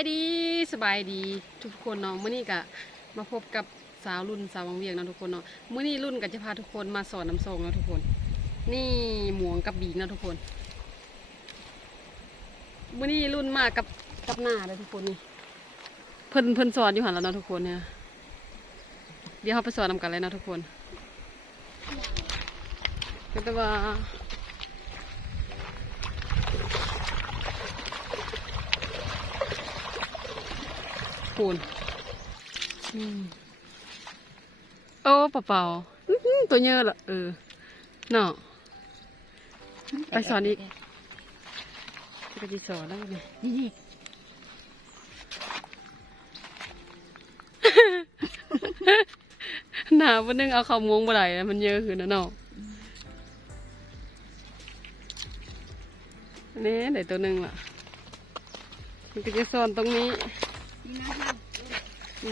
สบายดีทุกคนเนาะมื้อนี้ก็มาพบกับสาวรุ่นสาววังเวียงเนาะทุกคนเนาะมื้อนี้รุ่นก็จะพาทุกคนมาสอนน้ำทรงเนาะทุกคนนี่หมวงกับบีกเนาะทุกคนมื้อนี้รุ่นมากับหน้าเลยทุกคนนี่เพิ่นสอนอยู่หันแล้วเนาะทุกคนเนี่ยเดี๋ยวเราไปสอนนำกันเลยเนาะทุกคนก็แต่ว่าปูนโอ้เปล่าๆตัวเยอะละเนาะไปสอนอีกไปจีสอนแล้วไงนี่หนาวันนึงเอาข้าวม้วงมาไหลมันเยอะขึ้นนะเนาะนี่เดี๋ยวตัวหนึ่งล่ะมันก็จะสอนตรงนี้โอ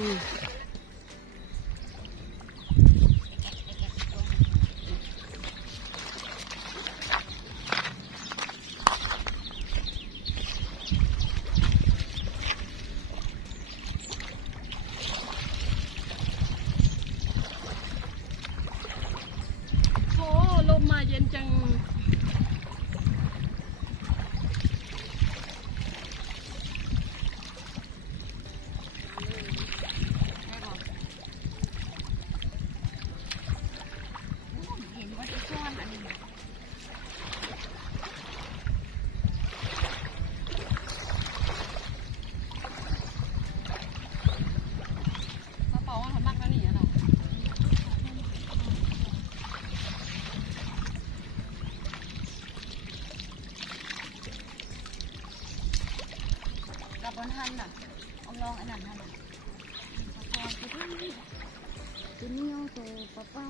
้ลมมาเย็นจังบนทันน่ะเอาลองอันนั้นทันน่ะตัวนี้เอาตัวเป้า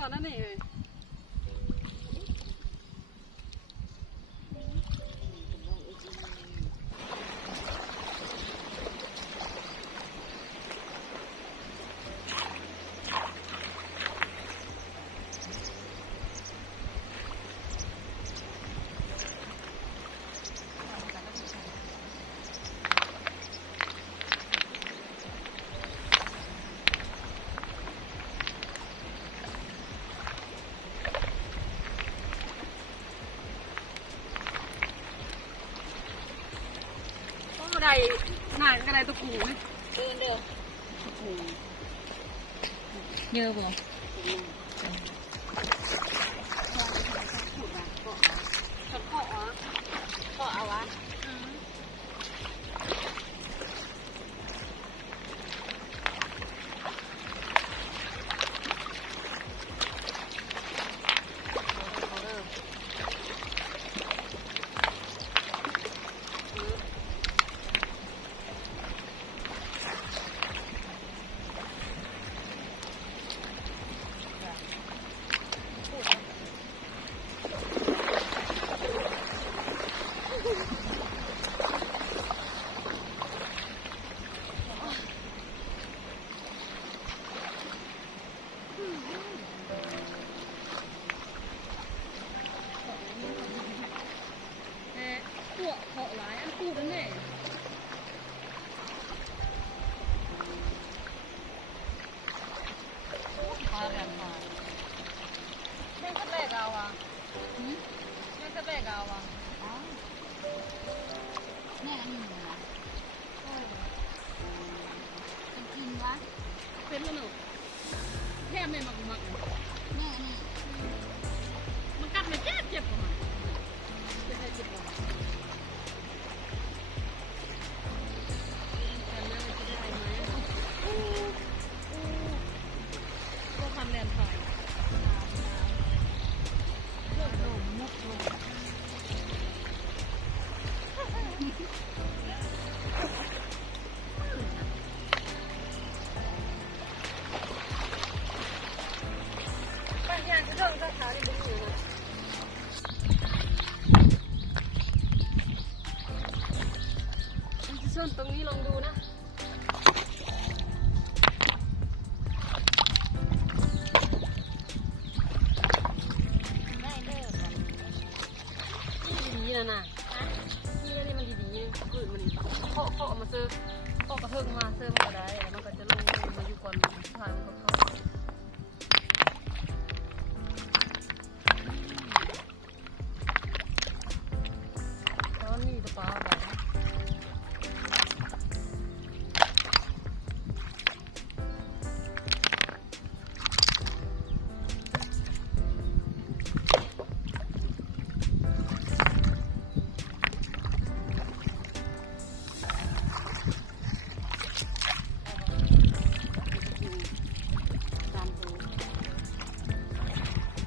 สอนนั่นนี่เลยได้หนาก็ได้ตะกูไหมเด้อเยอะบ่ก็เอาวะ ซ่อนตรงนี้ลองดูนะได้เลิกกัน ดีๆนะที่นี่มันดีๆคือมันเคาะมาเซิร์ฟเคาะกระเทิงมาเซิร์ฟมันก็ได้แล้วมันก็จะลงมาอยู่ก่อนผ่านมันก็เข้าแล้วมันมีตัวปลาอะไรนะ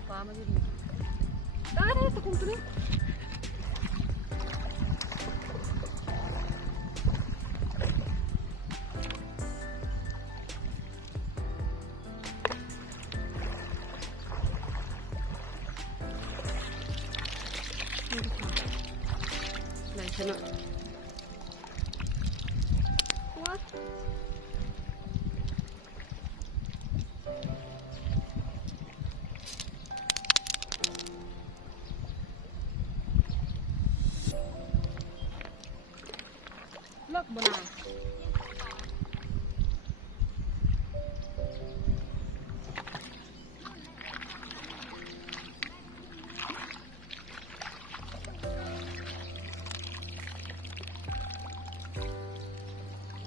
ปลามันอยู่ดีได้ตะกุ่มตัวนี้ไหนชนะว้าเลิกบนา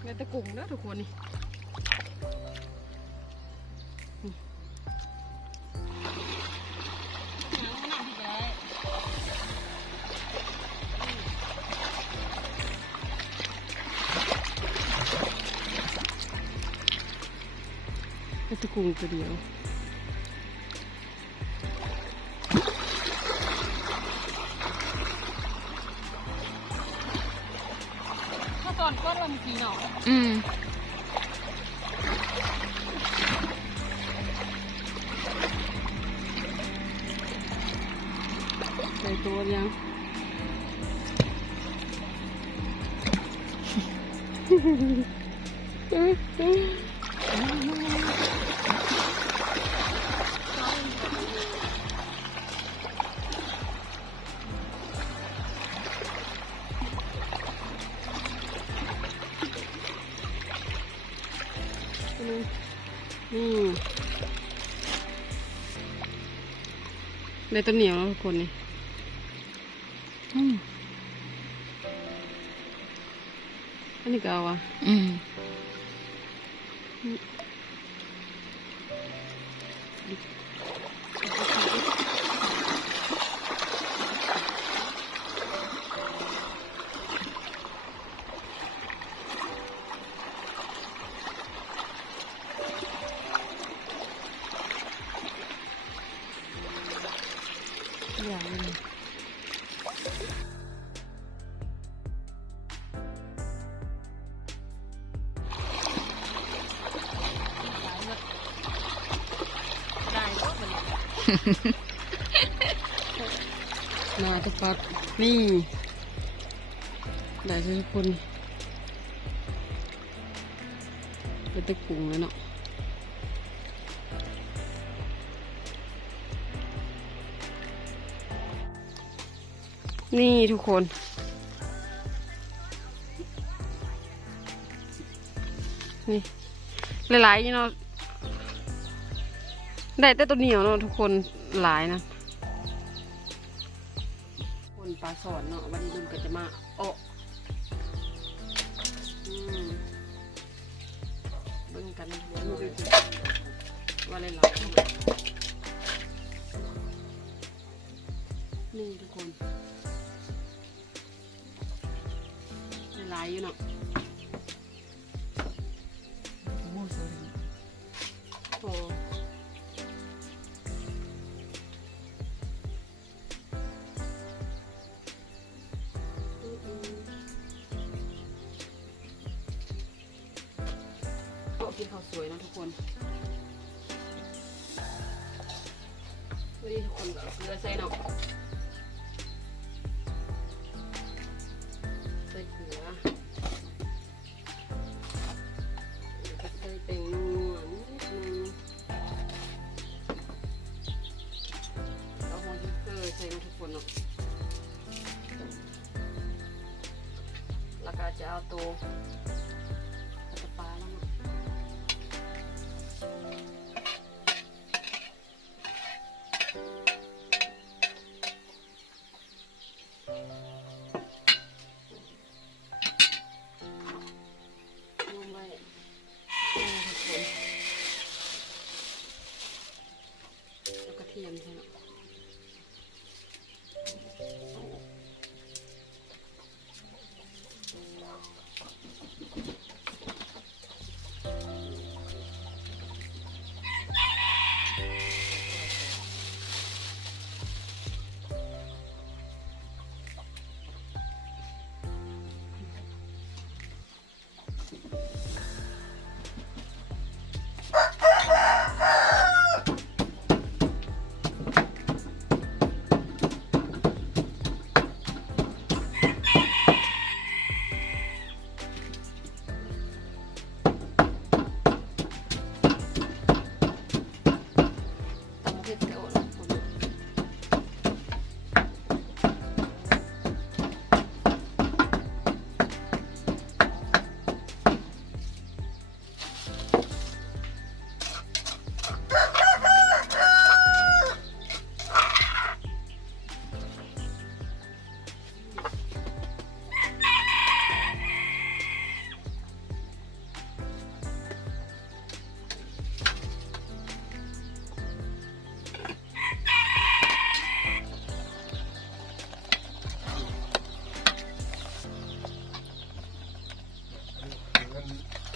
ในตะกุ่มนะทุกคนนี่ในตะกุ่มตัวเดียวถ้าตอนก้อนลมกีเนาะใส่ตัวยังในต้นเหนียวแล้วทุกคนนี่อันนี้ก็เอาอ่ะอย่างนี้ได้ก็เป็นนาตะปัดนี่ได้ทุกคนเป็นตะกุ่งแล้วเนาะนี่ทุกคนนี่หลายๆเนาะได้แต่ตัวเหนียวเนาะทุกคนหลายนะคนปลาสอนเนาะวันนี้ลุงก็จะมาเบิ่งกันว่าอะไรหรอนี่ทุกคนหลายอยู่เนาะโอ้กินข้าวสวยนะทุกคนวันนี้ทุกคนเกลือใส่เนาะใส่เกลือ จะเอาตัวปลาแล้วมั้งลงไว้แล้วกระเทียมใช่ไหม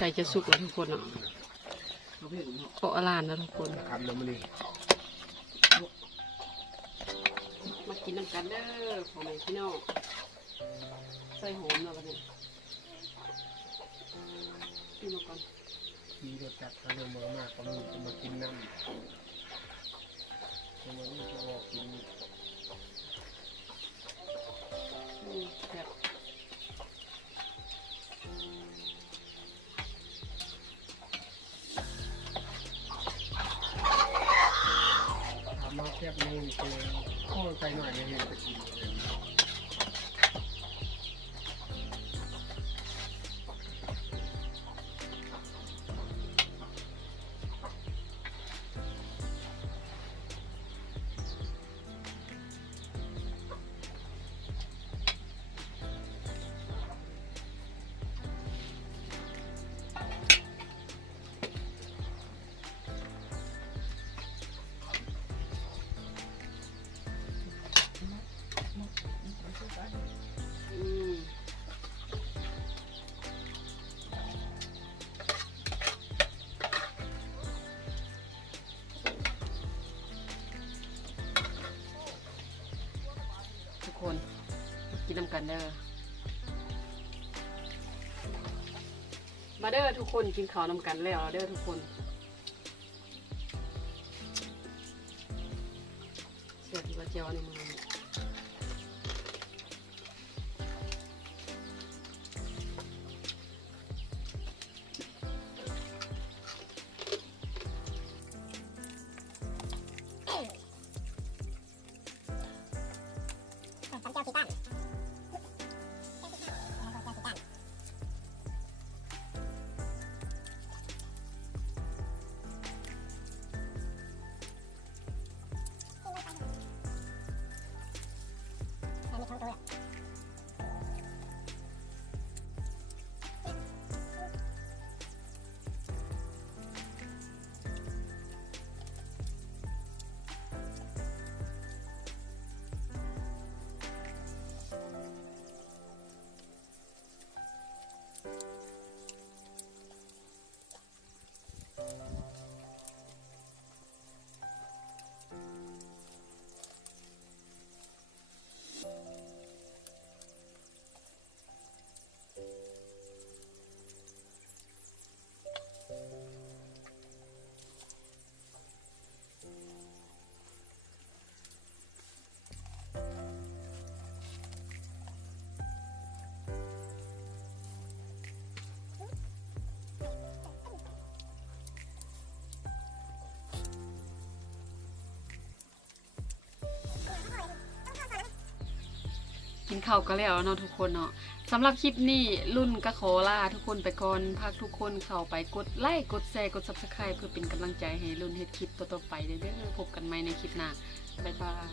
ไก่จะสุกแล้วทุกคนเนาะโอลานนะทุกคนมากินน้ำกันเด้อของไหนพี่น้องใส่หอมแล้วกันเนี่ยกินมาก่อนมีรสจัดอารมณ์มากก็มีจะมากินน้ำจะมาลูกจะบอกกินแบบทำมาแคบนึงคือข้อใจหน่อยไม่เห็นจะกินทุกคนกินน้ำกันเด้อมาเด้อทุกคนกินข้าวน้ำกันแล้วเด้อทุกคนเสียบกระเจียวในมือกินข้าวก็แล้วเนาะทุกคนเนาะ สำหรับคลิปนี้รุ่นก็ขอลาทุกคนไปก่อนพากทุกคนเข้าไปกดไลค์กดแชร์กด Subscribe เพื่อเป็นกำลังใจให้รุ่นเฮ็ดคลิปต่อๆไปเด้อพบกันใหม่ในคลิปหน้าบ๊ายบาย